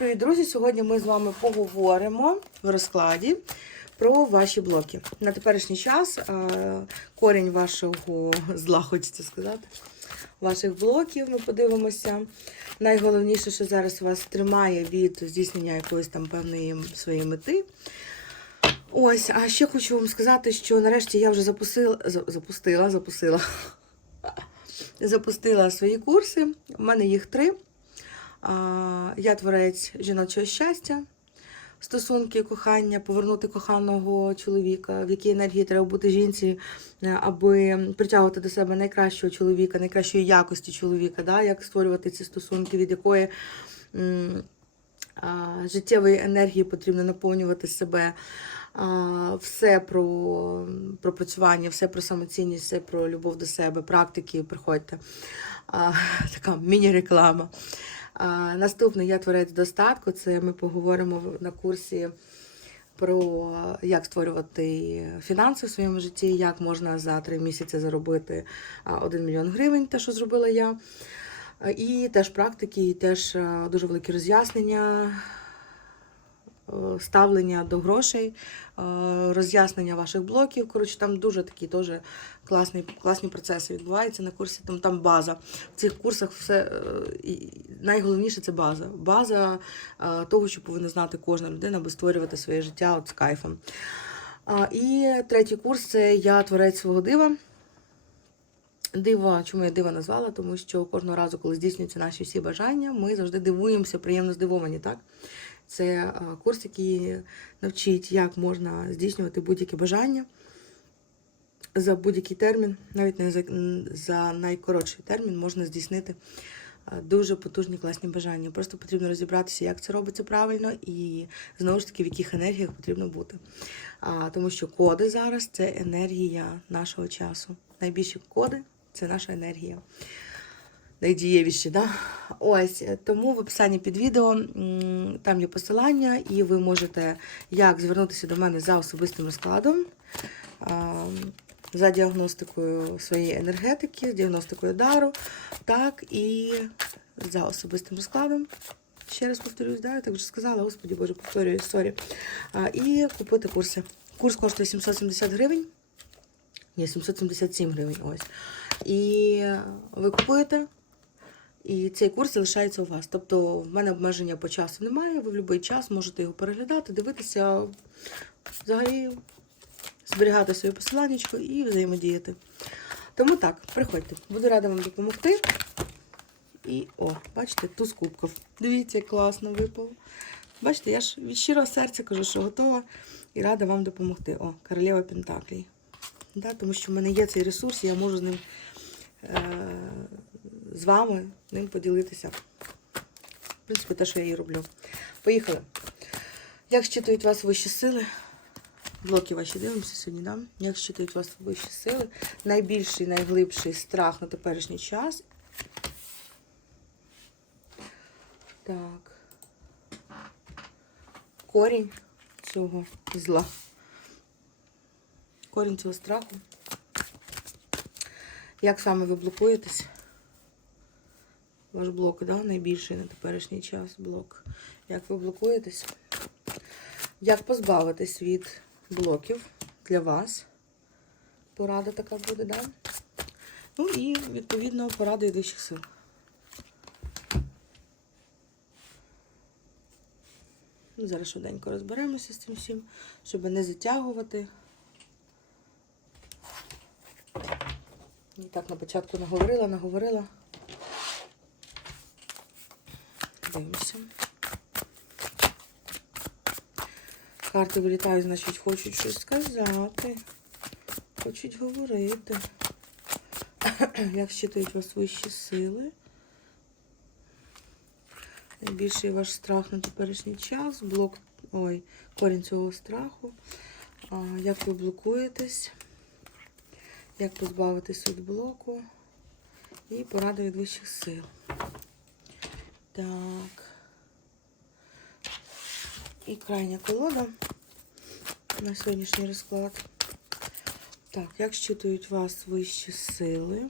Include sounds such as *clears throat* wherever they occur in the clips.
Привіт, друзі! Сьогодні ми з вами поговоримо в розкладі про ваші блоки. На теперішній час корінь вашого зла, хочеться сказати, ваших блоків ми подивимося. Найголовніше, що зараз вас тримає від здійснення якоїсь там певної своєї мети. Ось, а ще хочу вам сказати, що нарешті я вже запустила, запустила, запустила, *laughs* запустила свої курси. У мене їх три. Я творець жіночого щастя, стосунки, кохання, повернути коханого чоловіка, в якій енергії треба бути жінці, е, аби притягувати до себе найкращого чоловіка, найкращої якості чоловіка, да? як створювати ці стосунки, від якої життєвої енергії потрібно наповнювати себе. Все про пропрацювання, все про самоцінність, все про любов до себе, практики, приходьте. *laughs* Така міні-реклама. Наступний я творець достатку. Це ми поговоримо на курсі про як створювати фінанси в своєму житті, як можна за три місяці заробити 1 мільйон гривень, те, що зробила я. І теж практики, і теж дуже великі роз'яснення, ставлення до грошей, е, роз'яснення ваших блоків. Коротше, там дуже такі дуже класні, класні процеси відбуваються на курсі. Там, там база. В цих курсах все е, найголовніше це база. База е, того, що повинна знати кожна людина, аби створювати своє життя от з кайфом. І третій курс це я творець свого дива. Диво, чому я диво назвала? Тому що кожного разу, коли здійснюються наші всі бажання, ми завжди дивуємося, приємно здивовані. Так? Це курс, який навчить, як можна здійснювати будь-які бажання за будь-який термін, навіть не за, за найкоротший термін, можна здійснити дуже потужні класні бажання. Просто потрібно розібратися, як це робиться правильно, і знову ж таки, в яких енергіях потрібно бути. А, тому що коди зараз це енергія нашого часу. Найбільші коди це наша енергія. Найдієвіші, да? Ось тому в описанні під відео там є посилання, і ви можете як звернутися до мене за особистим розкладом, за діагностикою своєї енергетики, діагностикою дару, так і за особистим розкладом. Ще раз повторюсь, да, я так вже сказала, господі Боже, повторюю сорі. І купити курси. Курс коштує 770 гривень. Ні, 777 гривень. Ось. І ви купуєте, і цей курс залишається у вас. Тобто в мене обмеження по часу немає. Ви в будь-який час можете його переглядати, дивитися, взагалі зберігати своє посиланнячко і взаємодіяти. Тому так, приходьте. Буду рада вам допомогти. І о, бачите, туз кубків. Дивіться, як класно випало. Бачите, я ж від щирого серця кажу, що готова і рада вам допомогти. О, королева Пентаклій. Да, тому що в мене є цей ресурс, я можу з ним е- з вами ним поділитися. В принципі, те, що я і роблю. Поїхали. Як щитують вас вищі сили? Блоки ваші дивимося сьогодні, да? Як щитують вас вищі сили? Найбільший, найглибший страх на теперішній час. Так. Корінь цього зла. Корінь цього страху. Як саме ви блокуєтесь? Ваш блок, да? найбільший на теперішній час блок. Як ви блокуєтесь? Як позбавитись від блоків для вас? Порада така буде, да? Ну і, відповідно, порада від вищих сил. Ну, Зараз швиденько розберемося з цим всім, щоб не затягувати. І так на початку наговорила, наговорила. Дивимося. Карти вилітають, значить, хочуть щось сказати. Хочуть говорити. *clears throat* Як щитують вас вищі сили? Найбільший ваш страх на теперішній час. Блок. Ой, корінь цього страху. Як ви блокуєтесь? Як позбавитись від блоку? І порада від вищих сил. Так. І крайня колода на сьогоднішній розклад. Так, як щитують вас вищі сили?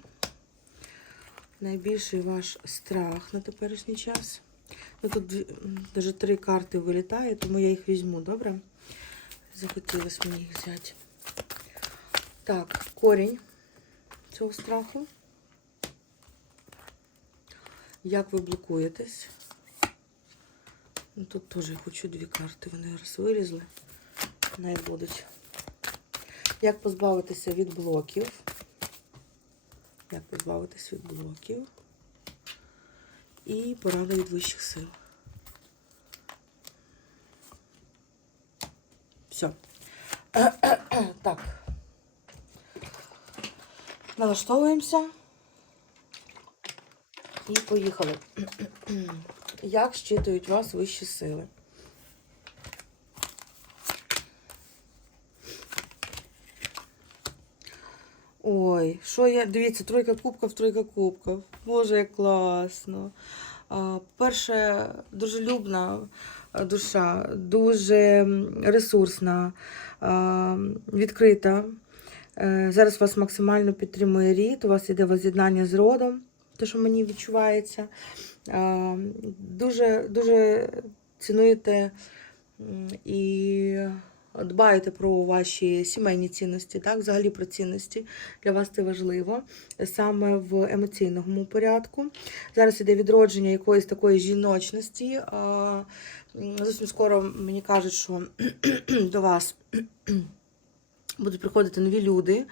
Найбільший ваш страх на теперішній час. Ну, тут даже три карти вилітає, тому я їх візьму, добре? Захотілося мені їх взяти. Так, корінь цього страху. Як ви блокуєтесь? Ну, тут теж я хочу дві карти. Вони раз вилізли. Не будуть. Як позбавитися від блоків? Як позбавитися від блоків? І порада від вищих сил. Все. *clears throat* Так. Налаштовуємося. І поїхали. Як щитують вас вищі сили? Ой, що я. Дивіться, тройка кубків, тройка кубків. Боже, як класно. Перше, дружелюбна а, душа, дуже ресурсна, відкрита. Е, Зараз вас максимально підтримує рід, у вас іде воз'єднання з родом, те, що мені відчувається. Дуже, дуже цінуєте і дбаєте про ваші сімейні цінності, так, взагалі про цінності. Для вас це важливо саме в емоційному порядку. Зараз іде відродження якоїсь такої жіночності. Зовсім скоро мені кажуть, що *clears throat* до вас *clears throat* будуть приходити нові люди,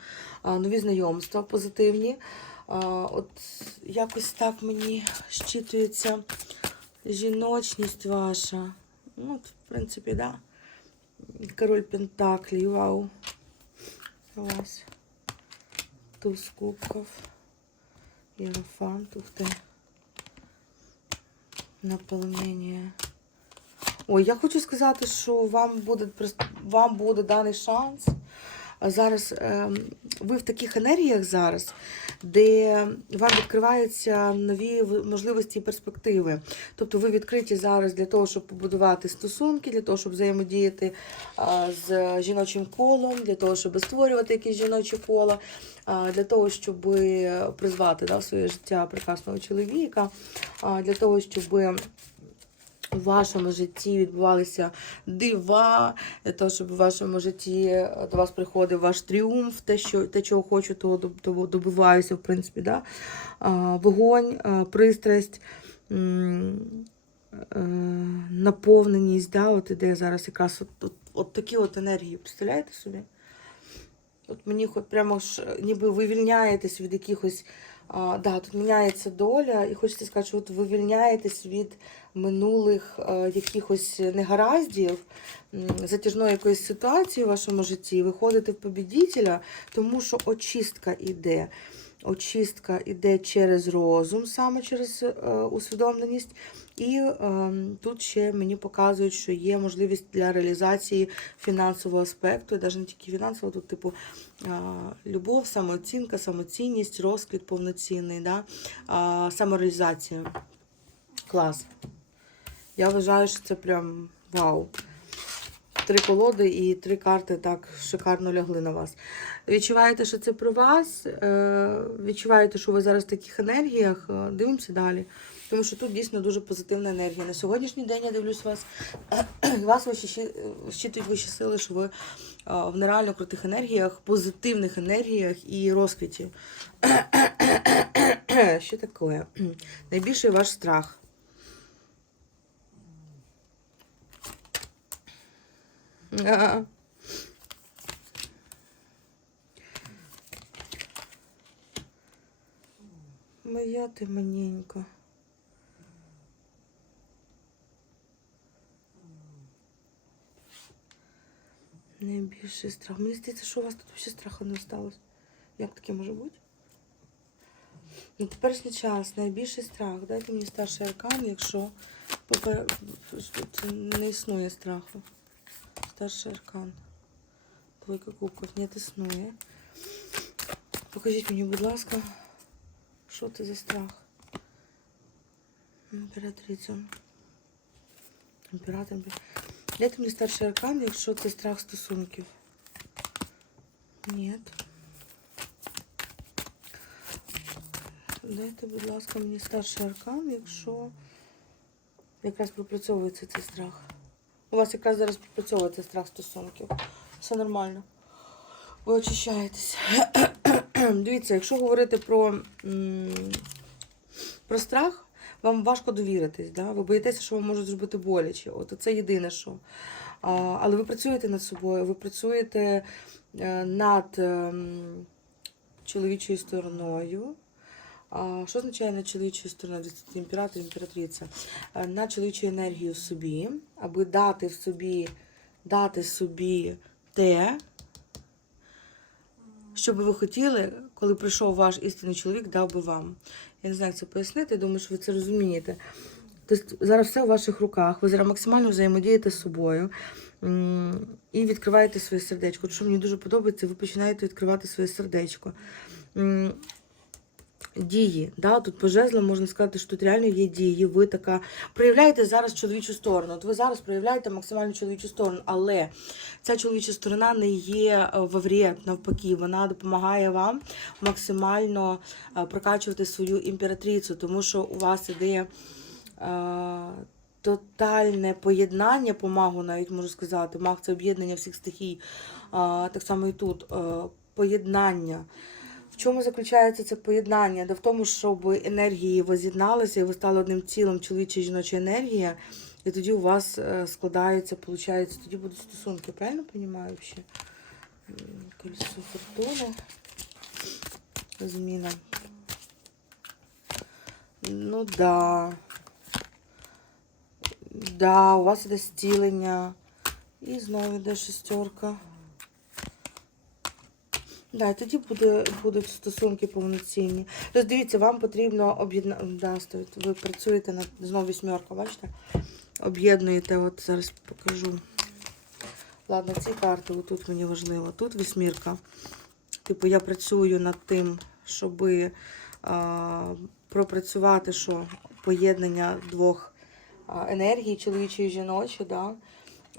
нові знайомства позитивні. От якось так мені щитується жіночність ваша. Ну, в принципі, да. Король Пентаклей, вау. Ось. Туз кубков. Єрофант, ух ти. Наполнення. Ой, я хочу сказати, що вам буде, вам буде даний шанс. Зараз ем, ви в таких енергіях зараз, де вам відкриваються нові можливості і перспективи. Тобто ви відкриті зараз для того, щоб побудувати стосунки, для того, щоб взаємодіяти з жіночим колом, для того, щоб створювати якісь жіночі кола, для того, щоб призвати да, в своє життя прекрасного чоловіка, для того, щоб у вашому житті відбувалися дива, того, щоб у вашому житті е, до вас приходив ваш тріумф, те, що, те чого хочу, того того добиваюся, в принципі. Да? Вогонь, пристрасть, е, наповненість, да? от іде зараз якраз от, от, от такі от енергії. Представляєте собі? От мені хоч прямо ж ніби вивільняєтесь від якихось. А, да, тут міняється доля, і хочеться сказати, що от ви вивільняєтесь від минулих е, якихось негараздів, затяжної якоїсь ситуації в вашому житті, виходите в побідітеля, тому що очистка іде. Очистка іде через розум, саме через е, усвідомленість. І е, тут ще мені показують, що є можливість для реалізації фінансового аспекту, і навіть не тільки фінансового, тут, типу, е, любов, самооцінка, самоцінність, розквіт повноцінний, да? е, самореалізація. Клас. Я вважаю, що це прям вау. Три колоди і три карти так шикарно лягли на вас. Відчуваєте, що це про вас? е, Відчуваєте, що ви зараз в таких енергіях? е, Дивимося далі. Тому що тут дійсно дуже позитивна енергія. На сьогоднішній день я дивлюсь вас. *clears throat* Вас щитують вищі сили, що ви е, в нереально крутих енергіях, позитивних енергіях і розквіті. *clears throat* Що таке? *clears throat* Найбільший ваш страх. Моя ти маненька. Найбільший страх. Мені здається, що у вас тут взагалі страху не осталось. Як таке може бути? На теперішній час найбільший страх. Дайте мені старший аркан, якщо тут не існує страху. Старший аркан. Двойка кубків не існує. Покажіть мені, будь ласка, що це за страх? Імператриця. Імператор. Дайте мені старший аркан, якщо це страх стосунків. Ні. Дайте, будь ласка, мені старший аркан, якщо якраз пропрацьовується цей страх. У вас якраз зараз пропрацьовується страх стосунків. Все нормально. Ви очищаєтесь. *clears throat* Дивіться, якщо говорити про, про страх, вам важко довіритись. Да? Ви боїтеся, що вам можуть зробити боляче. От це єдине, що. А, але ви працюєте над собою, ви працюєте е, над ем, чоловічою стороною. Що означає над чоловічою стороною? Імператор, імператриця. Е, Над чоловічою енергією в собі, аби дати собі, дати собі те, що би ви хотіли, коли прийшов ваш істинний чоловік, дав би вам. Я не знаю, як це пояснити, я думаю, що ви це розумієте. Тобто зараз все у ваших руках, ви зараз максимально взаємодієте з собою і відкриваєте своє сердечко. От Що мені дуже подобається, ви починаєте відкривати своє сердечко. Дії, да, тут по жезлам можна сказати, що тут реально є дії. Ви така проявляєте зараз чоловічу сторону. От ви зараз проявляєте максимально чоловічу сторону, але ця чоловіча сторона не є е, вред, навпаки, вона допомагає вам максимально е, прокачувати свою імператрицю, тому що у вас іде е, тотальне поєднання по магу, навіть можу сказати. Маг це об'єднання всіх стихій. А, так само і тут е, поєднання. Чому заключається це поєднання? Да в тому, щоб енергії воз'єдналися і ви стали одним цілим чоловіча і жіноча енергія, і тоді у вас е, складаються, виходить, тоді будуть стосунки. Правильно розумію взагалі? Колесо фортуни. Зміна. Ну да. Да, у вас іде стілення. І знову йде шестерка. Да, тоді буде, будуть стосунки повноцінні. Тобто, дивіться, вам потрібно об'єднати. Да, ви працюєте над знову вісьмерка, бачите? Об'єднуєте, от зараз покажу. Ладно, ці карти, отут мені важливо. Тут вісьмірка. Типу, я працюю над тим, щоб а, пропрацювати, що поєднання двох енергій, чоловічої і жіночої, да?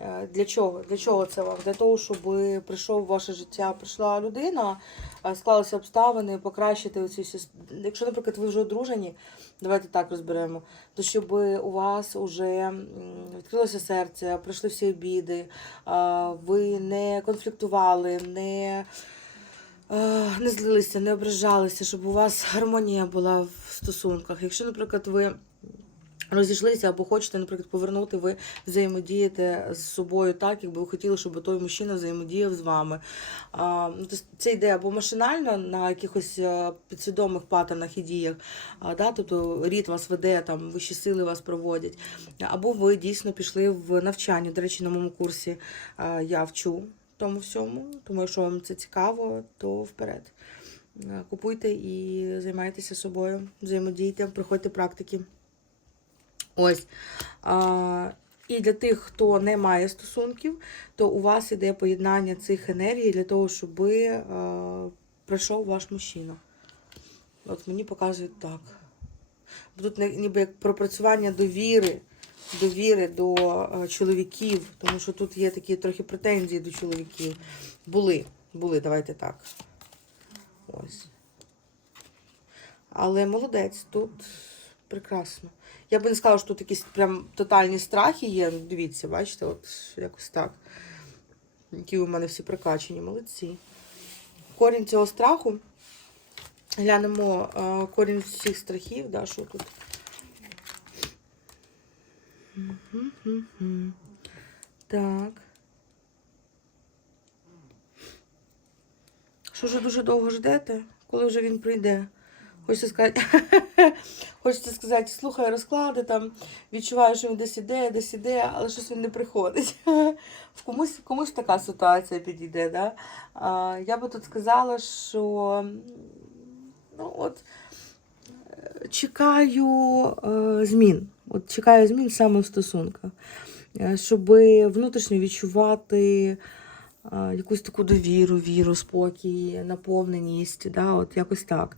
Е, Для чого? Для чого це вам? Для того, щоб прийшов ваше життя, прийшла людина, а, склалися обставини, покращити оці всі. Якщо, наприклад, ви вже одружені, давайте так розберемо, то щоб у вас вже відкрилося серце, пройшли всі обіди, ви не конфліктували, не, не злилися, не ображалися, щоб у вас гармонія була в стосунках. Якщо, наприклад, ви розійшлися або хочете, наприклад, повернути, ви взаємодієте з собою так, якби ви хотіли, щоб той мужчина взаємодіяв з вами. Ну, Це йде або машинально на якихось е, підсвідомих паттернах і діях, тобто рід вас веде, там вищі сили вас проводять, або ви дійсно пішли в навчання. До речі, на моєму курсі я вчу тому всьому, тому якщо вам це цікаво, то вперед. Е, Купуйте і займайтеся собою, взаємодійте, проходьте практики. Ось. А, і для тих, хто не має стосунків, то у вас іде поєднання цих енергій для того, щоб а, прийшов ваш мужчина. От мені показують так. Тут ніби як пропрацювання довіри, довіри до а, чоловіків, тому що тут є такі трохи претензії до чоловіків. Були, були, давайте так. Ось. Але молодець, тут прекрасно. Я би не сказала, що тут якісь прям тотальні страхи є. Ну, Дивіться, бачите, от якось так. Які у мене всі прокачені, молодці. Корінь цього страху. Глянемо а, корінь всіх страхів, да, що тут. Так. Що вже дуже довго ждете, коли вже він прийде? Хочеться сказати, *laughs* хочеться сказати, слухай розклади, там, відчуваю, що він десь іде, десь іде, але щось він не приходить. *laughs* В комусь, комусь така ситуація підійде. Да? А, я би тут сказала, що ну, от, чекаю е, змін. От чекаю змін саме в стосунках, Е, щоб внутрішньо відчувати е, якусь таку довіру, віру, спокій, наповненість, да, от якось так.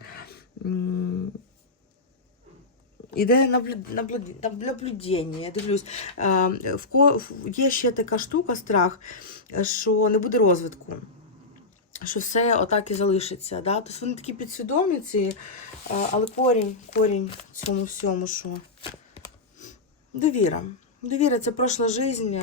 Іде наблю- наблю- наблюдення, я дивлюсь. Є ще така штука, страх, що не буде розвитку. Що все отак і залишиться. Да? Тобто вони такі підсвідомі, ці, але корінь, корінь цьому всьому, що Довіра. Довіра це пройшла жизнь.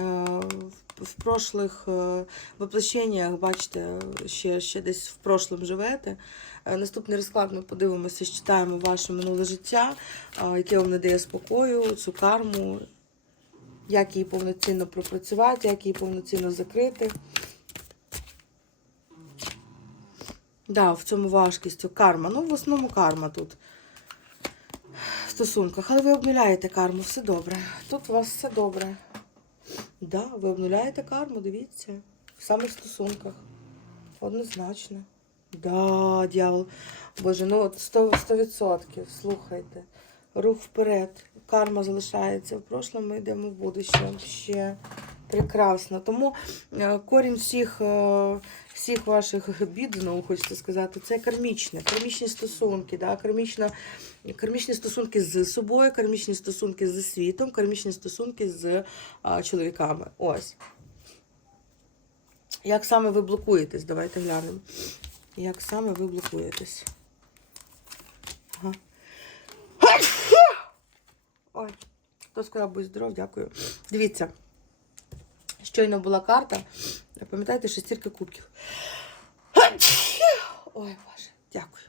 В, прошлих е, воплощеннях, бачите, ще, ще десь в прошлом живете. Е, Наступний розклад ми подивимося, читаємо ваше минуле життя, е, яке вам не дає спокою, цю карму, як її повноцінно пропрацювати, як її повноцінно закрити. Да, в цьому важкістю карма. Ну, в основному карма тут в стосунках. Але ви обнуляєте карму, все добре. Тут у вас все добре. Да, ви обнуляєте карму, дивіться. В стосунках. Однозначно. Да, дьявол. Боже, ну от 100%, 100%. Слухайте. Рух вперед. Карма залишається в прошлому, ми йдемо в будуще. Ще прекрасно. Тому е, корінь всіх, е, всіх ваших бід, знову хочеться сказати, це кармічне, кармічні стосунки, да? кармічна, кармічні стосунки з собою, кармічні стосунки з світом, кармічні стосунки з а, чоловіками. Ось. Як саме ви блокуєтесь? Давайте глянемо. Як саме ви блокуєтесь? Ага. Ой, хто сказав, будь здоров, дякую. Дивіться. Щойно була карта. Пам'ятаєте, шестірка кубків. Ой, Боже, дякую.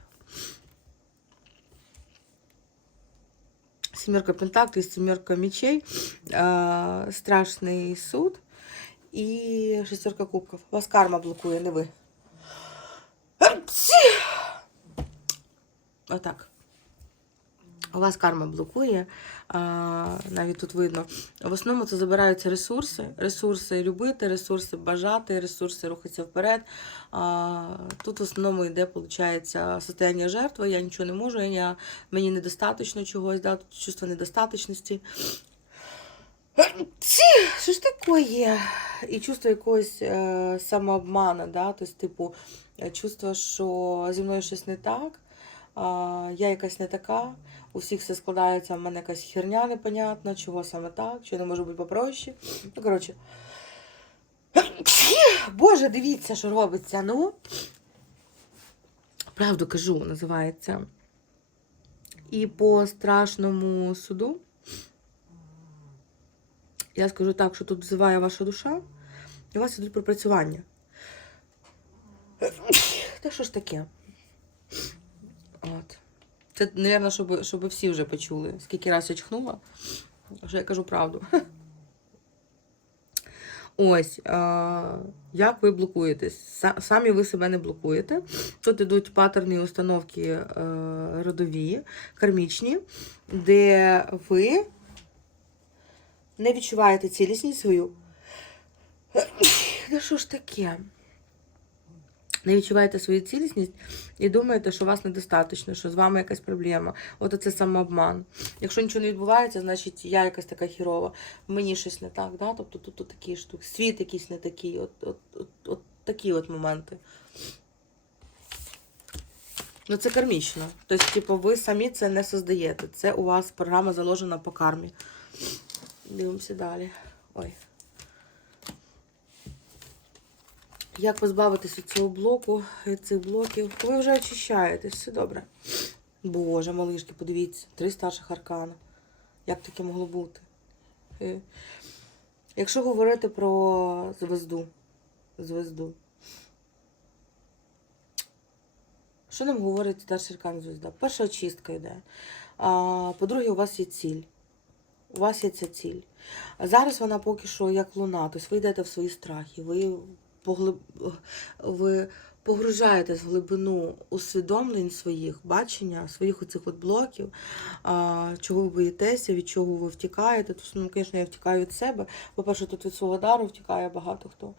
Сімерка пентаклів, сімерка мечей, страшний суд і шестерка кубків. Вас карма блокує, не ви. Отак. У вас карма блокує, навіть тут видно. В основному це забираються ресурси, ресурси любити, ресурси бажати, ресурси рухатися вперед. Тут в основному йде, виходить, состояння жертви. Я нічого не можу, я, мені недостатньо чогось, да, чувство недостаточності. Що ж таке? І чувство якогось е, самообману, да? тобто, типу, чувство, що зі мною щось не так, я якась не така, у всіх все складається, в мене якась херня непонятна, чого саме так, що не може бути попроще. Ну, коротше. Боже, дивіться, що робиться. Ну, правду кажу, називається. І по страшному суду. Я скажу так, що тут взиває ваша душа, і у вас ідуть пропрацювання. Та що ж таке? От. Це, мабуть, щоб, щоб всі вже почули, скільки раз я чхнула, що я кажу правду. *laughs* Ось, як ви блокуєтесь? Са- Самі ви себе не блокуєте. Тут йдуть паттерні установки е, родові, кармічні, де ви не відчуваєте цілісність свою. *clears throat* Да що ж таке? Не відчуваєте свою цілісність і думаєте, що вас недостатньо, що з вами якась проблема. От оце самообман. Якщо нічого не відбувається, значить я якась така хірова, мені щось не так. Да? Тобто тут, тут такі штуки, світ якийсь не такий, от, от, от, от такі от моменти. Ну, це кармічно. Тобто, типу, ви самі це не создаєте. Це у вас програма заложена по кармі. Дивимося далі. Ой. Як позбавитись цього блоку, від цих блоків? Ви вже очищаєтесь, все добре. Боже, малишки, подивіться, три старших аркана. Як таке могло бути? Е. Якщо говорити про звезду, звезду. Що нам говорить старший аркан звезда? Перша очистка йде. По-друге, у вас є ціль. У вас є ця ціль. А зараз вона поки що як луна. Тобто ви йдете в свої страхи, ви. Ви погружаєтесь в глибину усвідомлень своїх, бачення, своїх оцих от блоків, чого ви боїтеся, від чого ви втікаєте. Тобто, ну, звісно, я втікаю від себе. По-перше, тут від свого дару втікає багато хто.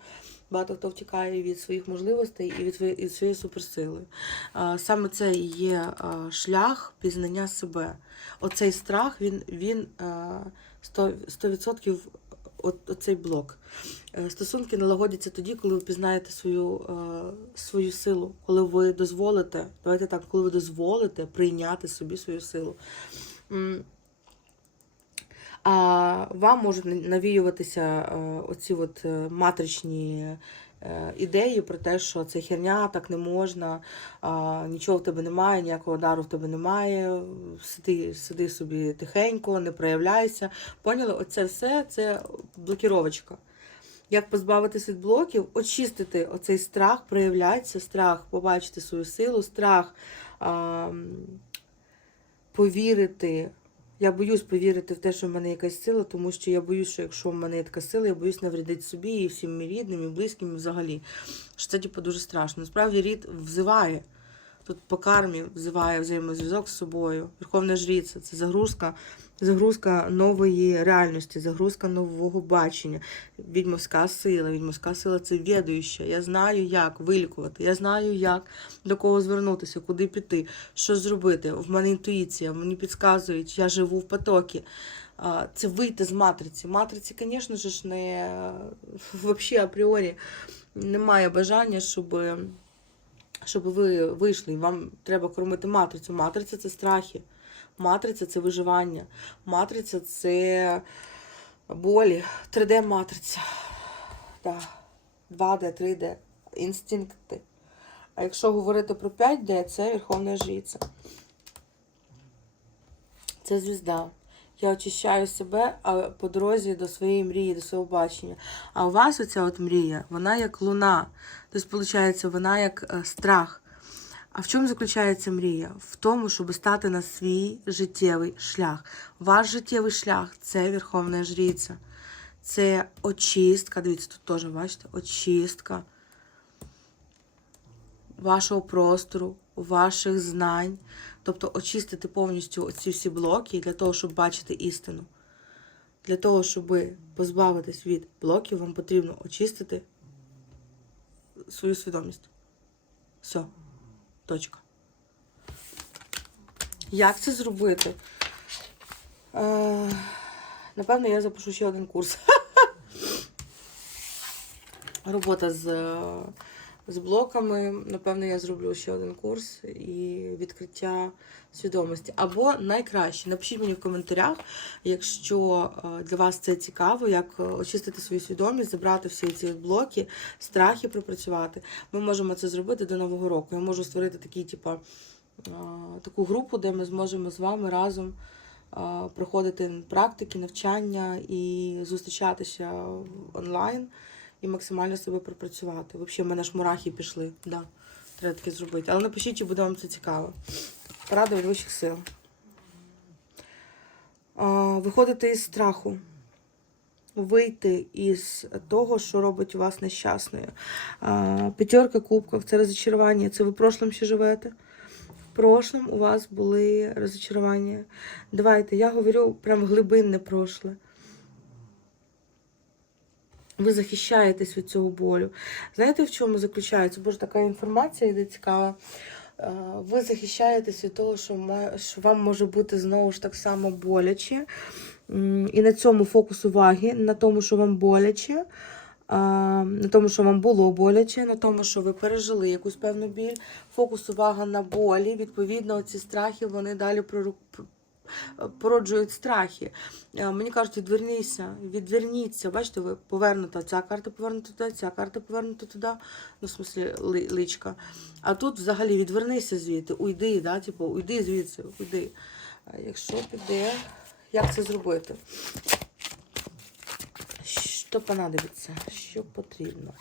Багато хто втікає від своїх можливостей і від своєї, від своєї суперсили. Саме це і є шлях пізнання себе. Оцей страх, він, він 100%, 100% от, оцей блок. Е, Стосунки налагодяться тоді, коли ви пізнаєте свою, е, свою силу, коли ви дозволите, давайте так, коли ви дозволите прийняти собі свою силу. А вам можуть навіюватися е, оці от матричні ідеї про те, що це херня, так не можна, нічого в тебе немає, ніякого дару в тебе немає. Сиди, сиди собі тихенько, не проявляйся. Поняли? Оце все це блокіровочка. Як позбавитись від блоків, очистити оцей страх, проявляється, страх побачити свою силу, страх а, повірити. Я боюсь повірити в те, що в мене якась сила, тому що я боюсь, що якщо в мене є така сила, я боюсь навредити собі і всім рідним, і близьким, і взагалі. Що це типу, дуже страшно. Насправді рід взиває. Тут по кармі взиває взаємозв'язок з собою. Верховна жриця це загрузка, загрузка нової реальності, загрузка нового бачення. Відьмовська сила. Відьмовська сила це відуюча. Я знаю, як вилікувати. Я знаю, як до кого звернутися, куди піти, що зробити. В мене інтуїція, мені підказують, я живу в потокі. Це вийти з матриці. Матриці, звісно ж, не *laughs* взагалі апріорі немає бажання, щоб щоб ви вийшли, вам треба кормити матрицю. Матриця це страхи, матриця це виживання, матриця це болі, 3D-матриця. Да. 2D, 3D, інстинкти. А якщо говорити про 5D, це Верховна Жриця. Це звізда. Я очищаю себе по дорозі до своєї мрії, до свого бачення. А у вас оця от мрія, вона як луна. Тобто, виходить, вона як е, страх. А в чому заключається мрія? В тому, щоб стати на свій життєвий шлях. Ваш життєвий шлях це Верховна Жриця. Це очистка. Дивіться, тут теж, бачите, очистка вашого простору, ваших знань. Тобто очистити повністю ці всі блоки для того, щоб бачити істину. Для того, щоб позбавитись від блоків, вам потрібно очистити свою свідомість. Все. Точка. Як це зробити? Е, напевно, я запишу ще один курс. *laughs* Робота з, е, з блоками. Напевно, я зроблю ще один курс і відкриття свідомості. Або найкраще, напишіть мені в коментарях, якщо е, для вас це цікаво, як е, очистити свою свідомість, забрати всі ці блоки, страхи пропрацювати. Ми можемо це зробити до Нового року. Я можу створити такий, типу, е, таку групу, де ми зможемо з вами разом проходити практики, навчання і зустрічатися онлайн і максимально себе пропрацювати. Взагалі, в мене ж мурахи пішли. Да, треба таке зробити. Але напишіть, чи буде вам це цікаво. Порада від вищих сил. Виходити із страху. Вийти із того, що робить вас нещасною. П'ятерка кубків це розчарування. Це ви в прошлом ще живете. В прошлом у вас були розчарування. Давайте, я говорю прям глибинне прошле. Ви захищаєтесь від цього болю. Знаєте, в чому заключається? Боже, така інформація йде цікава. Е, Ви захищаєтесь від того, що, вам може бути знову ж так само боляче. І на цьому фокус уваги, на тому, що вам боляче, на тому, що вам було боляче, на тому, що ви пережили якусь певну біль. Фокус увага на болі. Відповідно, ці страхи вони далі породжують страхи. Е, Мені кажуть, відверніться, відверніться. Бачите, ви повернута, ця карта повернута туди, ця карта повернута туди, ну, в смислі, ли- личка. А тут взагалі відвернися звідти, уйди, да, типу, уйди звідси, уйди. А якщо піде, як це зробити? Що понадобиться? Що потрібно?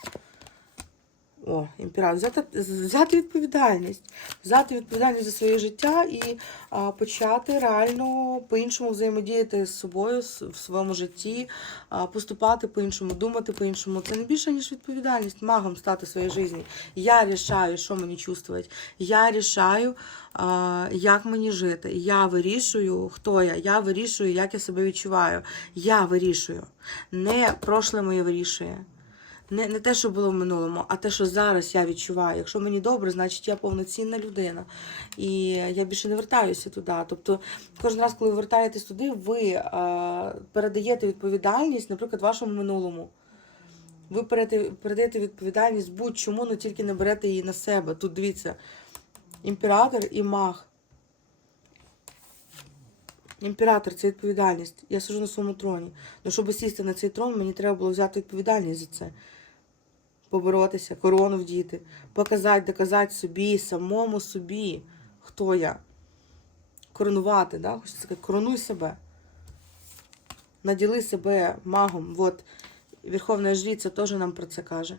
О, імператор. Взяти, взяти відповідальність. Взяти відповідальність за своє життя і а, почати реально по-іншому взаємодіяти з собою в своєму житті, а, поступати по-іншому, думати по-іншому. Це не більше, ніж відповідальність магом стати в своїй житті. Я рішаю, що мені чувствувати. Я рішаю, а, як мені жити. Я вирішую, хто я. Я вирішую, як я себе відчуваю. Я вирішую. Не прошле моє вирішує. Не, не те, що було в минулому, а те, що зараз я відчуваю. Якщо мені добре, значить я повноцінна людина. І я більше не вертаюся туди. Тобто, кожен раз, коли ви вертаєтесь туди, ви е, передаєте відповідальність, наприклад, вашому минулому. Ви передаєте, відповідальність будь-чому, але тільки не берете її на себе. Тут дивіться, імператор і маг. Імператор це відповідальність. Я сижу на своєму троні. Ну, щоб сісти на цей трон, мені треба було взяти відповідальність за це. Поборотися, корону вдіти, показати, доказати собі, самому собі, хто я. Коронувати, да? Хочеться сказати, коронуй себе. Наділи себе магом. От Верховна Жриця теж нам про це каже.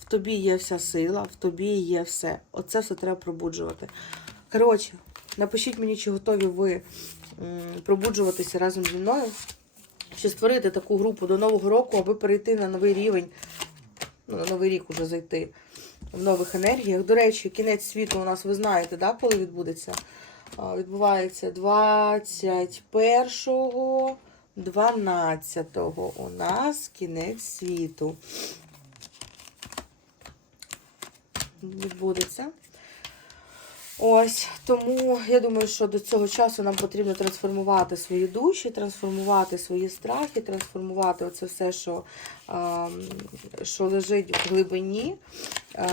В тобі є вся сила, в тобі є все. Оце все треба пробуджувати. Коротше, напишіть мені, чи готові ви пробуджуватися разом зі мною. Чи створити таку групу до Нового року, аби перейти на новий рівень, на новий рік уже зайти в нових енергіях. До речі, кінець світу у нас, ви знаєте, да, коли відбудеться? Відбувається 21 12 у нас кінець світу. Відбудеться. Ось тому я думаю, що до цього часу нам потрібно трансформувати свої душі, трансформувати свої страхи, трансформувати оце все, що, що лежить в глибині.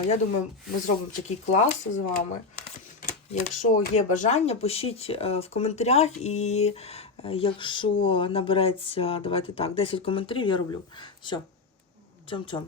Я думаю, ми зробимо такий клас з вами. Якщо є бажання, пишіть е, в коментарях, і е, якщо набереться, давайте так, 10 коментарів я роблю. Все, цьом-цьом.